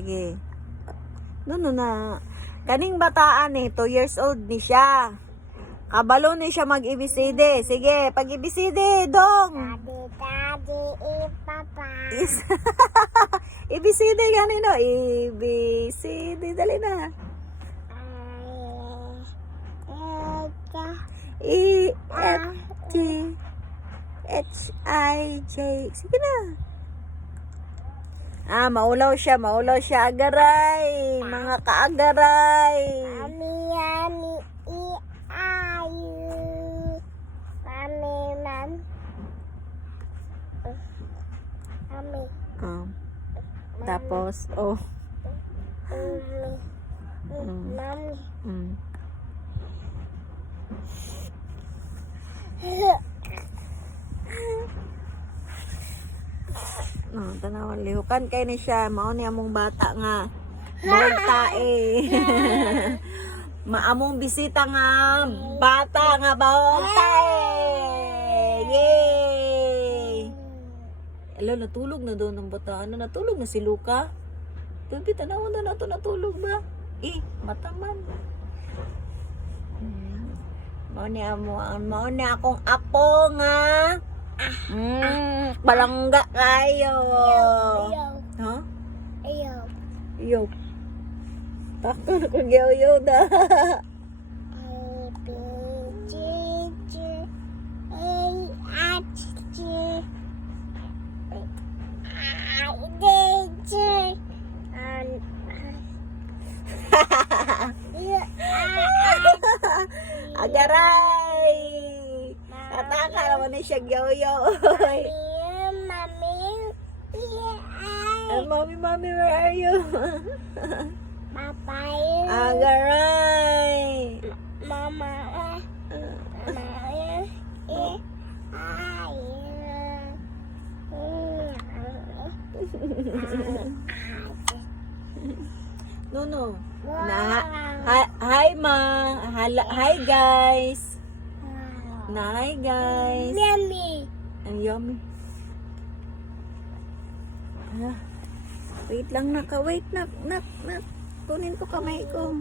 sige. No na. Kaning bataan 2 years old ni siya. Kabalo ni siya mag-ABCD. Sige, pag-ABCD, dong. Daddy, papa. ABCD ganino. ABCD, dali na. E, F, G, H, I, J. Sige na. Maulaw siya, agaray. Mga kaagaray. Mami, i, ayu. Mami, mam. Mami. Tapos, Mami. Tanawan lihukan kay ni siya. Mao ni among bata nga. Bawag tae. Maamong bisita nga bata nga bawag tae. Yay! Alo, natulog na doon ng bata. Natulog na si Luka. Tabi, tanawin na nato natulog ba? Mataman. Mao ni akong apo nga. Palangga kayo. Ha? Ayaw. Yo. Tako na kung yaw da. A, B, G, G, A, H, G, I, D, G, Agaray! Kataka naman na siya yo. Mommy, where are you? Papa, Agaray! Mama, No. Hi ma. Hi guys. Hi guys. Mommy. Ang yummy. Wait lang nak. Kunin ko kamay ko.